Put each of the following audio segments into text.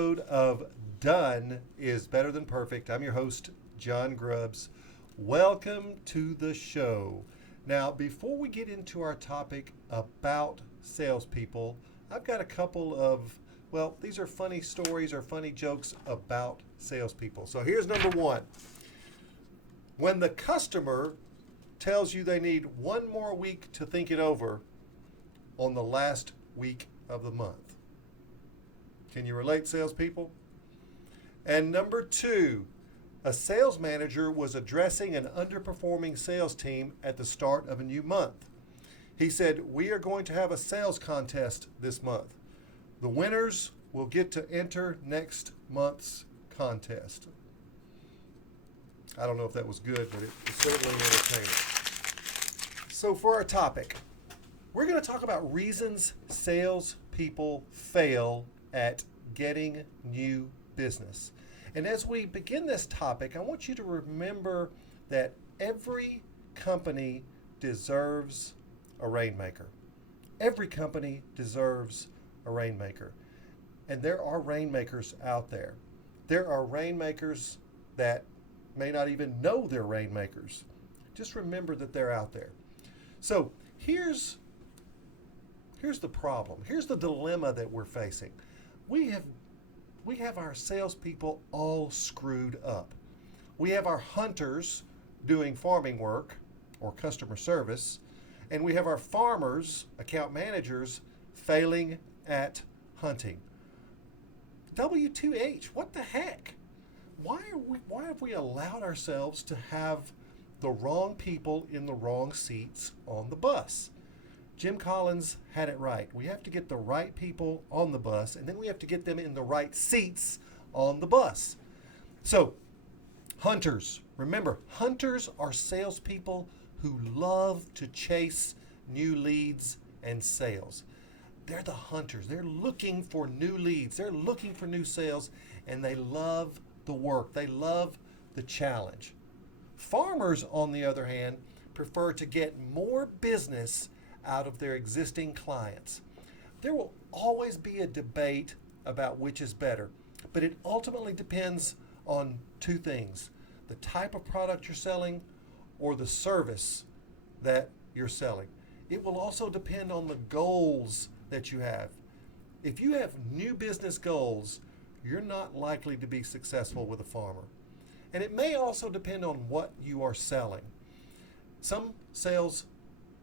Of Done is Better Than Perfect. I'm your host, John Grubbs. Welcome to the show. Now, before we get into our topic about salespeople, I've got a couple of, these are funny stories or funny jokes about salespeople. So here's number one. When the customer tells you they need one more week to think it over on the last week of the month. Can you relate, salespeople? And number two, a sales manager was addressing an underperforming sales team at the start of a new month. He said, "We are going to have a sales contest this month. The winners will get to enter next month's contest." I don't know if that was good, but it was certainly entertaining. So for our topic, we're going to talk about reasons salespeople fail at getting new business. And as we begin this topic, I want you to remember that every company deserves a Rainmaker. Every company deserves a Rainmaker. And there are Rainmakers out there. There are Rainmakers that may not even know they're Rainmakers. Just remember that they're out there. So here's the problem. Here's the dilemma that we're facing. We have our salespeople all screwed up. We have our hunters doing farming work or customer service, and we have our farmers, account managers, failing at hunting. W2H, what the heck? Why have we allowed ourselves to have the wrong people in the wrong seats on the bus? Jim Collins had it right. We have to get the right people on the bus, and then we have to get them in the right seats on the bus. So, hunters. Remember, hunters are salespeople who love to chase new leads and sales. They're the hunters. They're looking for new leads. They're looking for new sales, and they love the work. They love the challenge. Farmers, on the other hand, prefer to get more business out of their existing clients. There will always be a debate about which is better, but it ultimately depends on two things: the type of product you're selling or the service that you're selling. It will also depend on the goals that you have. If you have new business goals, you're not likely to be successful with a farmer. And it may also depend on what you are selling. Some sales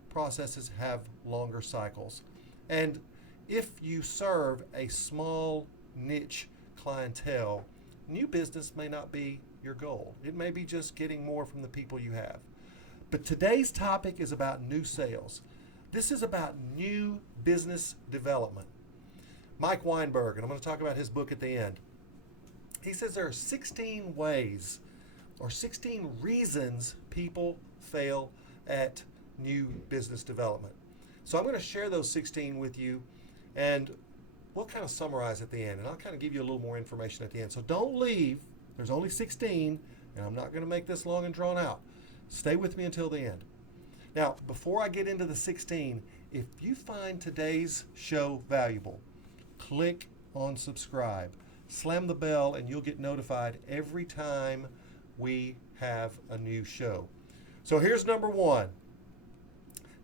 processes have longer cycles. And if you serve a small niche clientele, new business may not be your goal. It may be just getting more from the people you have. But today's topic is about new sales. This is about new business development. Mike Weinberg, and I'm going to talk about his book at the end. He says there are 16 ways or 16 reasons people fail at new business development. So I'm going to share those 16 with you, and we'll kind of summarize at the end, and I'll kind of give you a little more information at the end. So don't leave. There's only 16, and I'm not going to make this long and drawn out. Stay with me until the end. Now, before I get into the 16, if you find today's show valuable, click on subscribe, slam the bell, and you'll get notified every time we have a new show. So here's number one.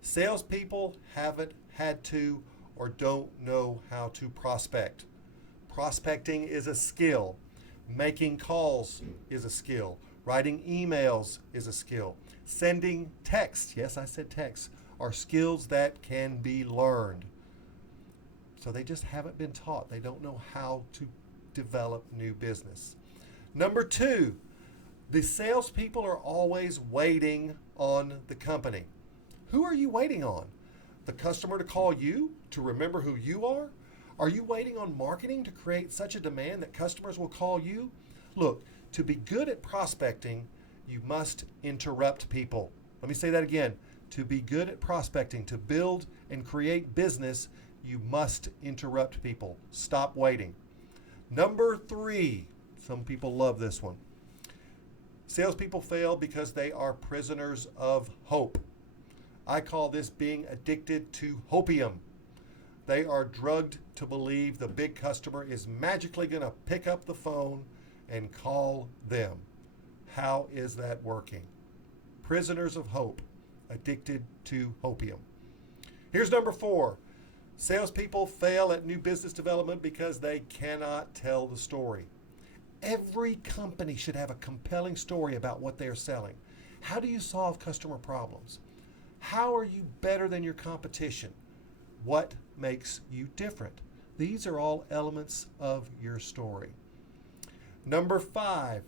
Salespeople haven't had to or don't know how to prospect. Prospecting is a skill. Making calls is a skill. Writing emails is a skill. Sending texts, yes, I said texts, are skills that can be learned. So they just haven't been taught. They don't know how to develop new business. Number two, the salespeople are always waiting on the company. Who are you waiting on? The customer to call you, to remember who you are? Are you waiting on marketing to create such a demand that customers will call you? Look, to be good at prospecting, you must interrupt people. Let me say that again. To be good at prospecting, to build and create business, you must interrupt people. Stop waiting. Number three, some people love this one. Salespeople fail because they are prisoners of hope. I call this being addicted to hopium. They are drugged to believe the big customer is magically going to pick up the phone and call them. How is that working? Prisoners of hope, addicted to hopium. Here's number 4. Salespeople fail at new business development because they cannot tell the story. Every company should have a compelling story about what they are selling. How do you solve customer problems? How are you better than your competition? What makes you different? These are all elements of your story. Number 5,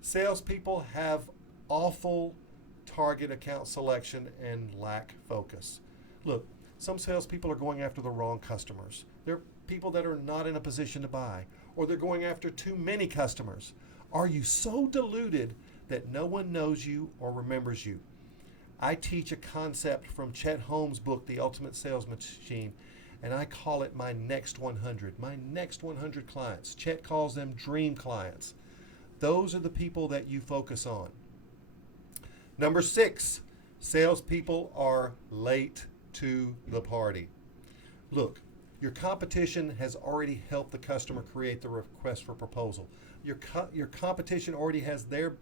salespeople have awful target account selection and lack focus. Look, some salespeople are going after the wrong customers. They're people that are not in a position to buy, or they're going after too many customers. Are you so diluted that no one knows you or remembers you? I teach a concept from Chet Holmes' book, The Ultimate Sales Machine, and I call it my next 100. My next 100 clients. Chet calls them dream clients. Those are the people that you focus on. Number 6, salespeople are late to the party. Look, your competition has already helped the customer create the request for proposal. Your competition already has their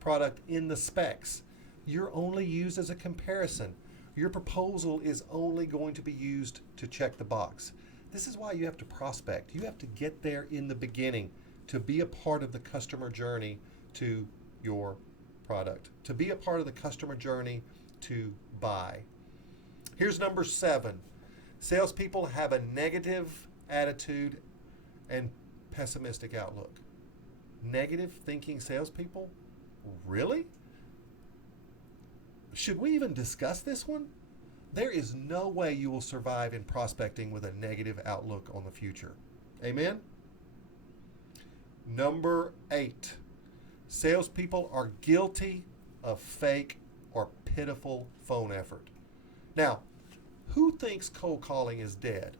product in the specs. You're only used as a comparison. Your proposal is only going to be used to check the box. This is why you have to prospect. You have to get there in the beginning to be a part of the customer journey to your product, to be a part of the customer journey to buy. Here's number 7. Salespeople have a negative attitude and pessimistic outlook. Negative thinking salespeople? Really? Should we even discuss this one? There is no way you will survive in prospecting with a negative outlook on the future. Amen? Number 8. Salespeople are guilty of fake or pitiful phone effort. Now, who thinks cold calling is dead?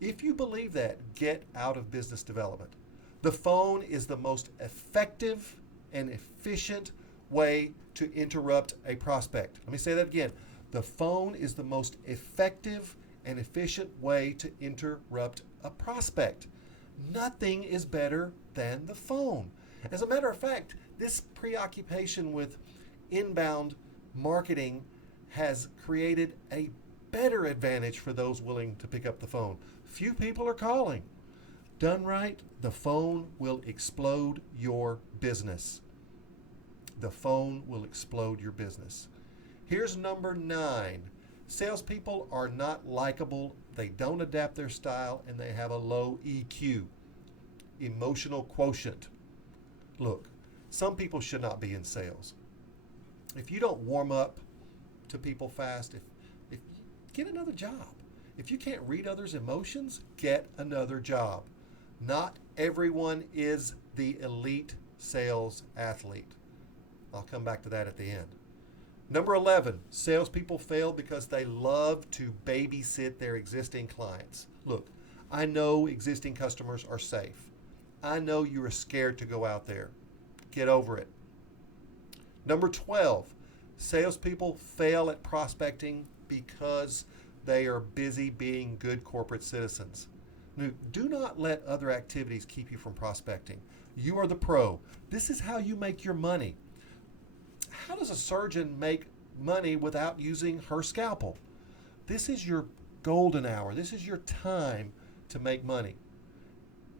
If you believe that, get out of business development. The phone is the most effective and efficient way to interrupt a prospect. Let me say that again. The phone is the most effective and efficient way to interrupt a prospect. Nothing is better than the phone. As a matter of fact, this preoccupation with inbound marketing has created a better advantage for those willing to pick up the phone. Few people are calling. Done right, the phone will explode your business. The phone will explode your business. Here's number 9. Salespeople are not likable, they don't adapt their style, and they have a low EQ, emotional quotient. Look, some people should not be in sales. If you don't warm up to people fast, if get another job. If you can't read others' emotions, get another job. Not everyone is the elite sales athlete. I'll come back to that at the end. Number 11, salespeople fail because they love to babysit their existing clients. Look, I know existing customers are safe. I know you are scared to go out there. Get over it. Number 12, salespeople fail at prospecting because they are busy being good corporate citizens. Now, do not let other activities keep you from prospecting. You are the pro. This is how you make your money. How does a surgeon make money without using her scalpel? This is your golden hour. This is your time to make money.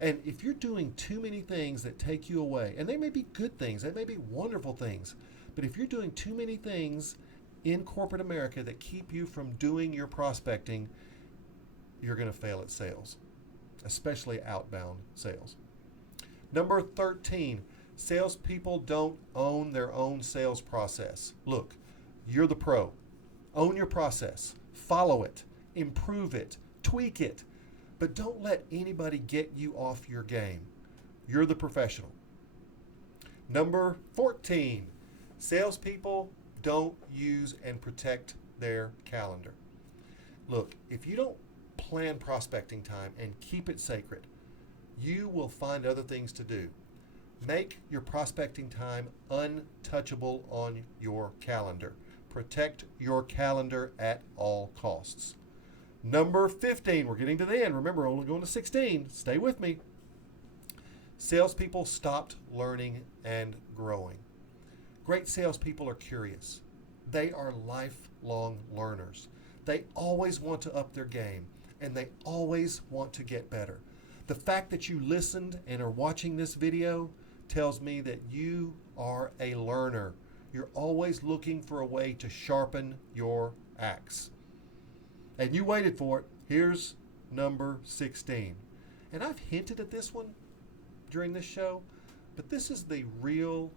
And if you're doing too many things that take you away, and they may be good things, they may be wonderful things, but if you're doing too many things in corporate America that keep you from doing your prospecting, you're going to fail at sales, especially outbound sales. Number 13, salespeople don't own their own sales process. Look, you're the pro. Own your process. Follow it. Improve it. Tweak it. But don't let anybody get you off your game. You're the professional. Number 14, salespeople don't use and protect their calendar. Look, if you don't plan prospecting time and keep it sacred, you will find other things to do. Make your prospecting time untouchable on your calendar. Protect your calendar at all costs. Number 15, we're getting to the end. Remember, only going to 16. Stay with me. Salespeople stopped learning and growing. Great salespeople are curious. They are lifelong learners. They always want to up their game, and they always want to get better. The fact that you listened and are watching this video tells me that you are a learner. You're always looking for a way to sharpen your axe. And you waited for it. Here's number 16. And I've hinted at this one during this show, but this is the real,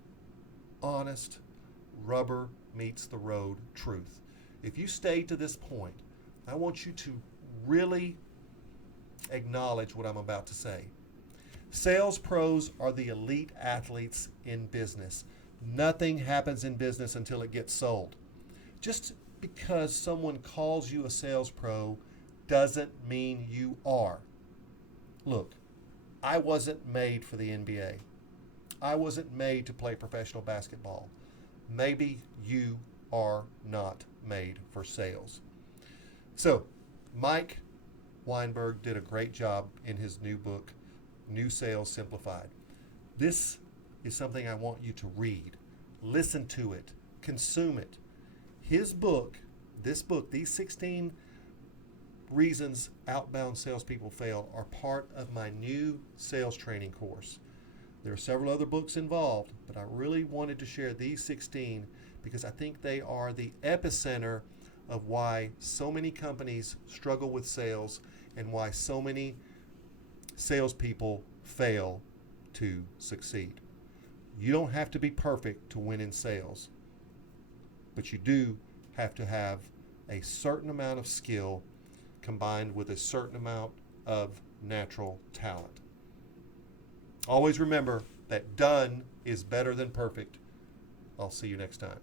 honest, rubber meets the road truth. If you stay to this point, I want you to really acknowledge what I'm about to say. Sales pros are the elite athletes in business. Nothing happens in business until it gets sold. Just because someone calls you a sales pro doesn't mean you are. Look, I wasn't made for the NBA. I wasn't made to play professional basketball. Maybe you are not made for sales. So, Mike Weinberg did a great job in his new book, New Sales Simplified. This is something I want you to read, listen to it, consume it. His book, these 16 reasons outbound salespeople fail are part of my new sales training course. There are several other books involved, but I really wanted to share these 16 because I think they are the epicenter of why so many companies struggle with sales and why so many salespeople fail to succeed. You don't have to be perfect to win in sales, but you do have to have a certain amount of skill combined with a certain amount of natural talent. Always remember that done is better than perfect. I'll see you next time.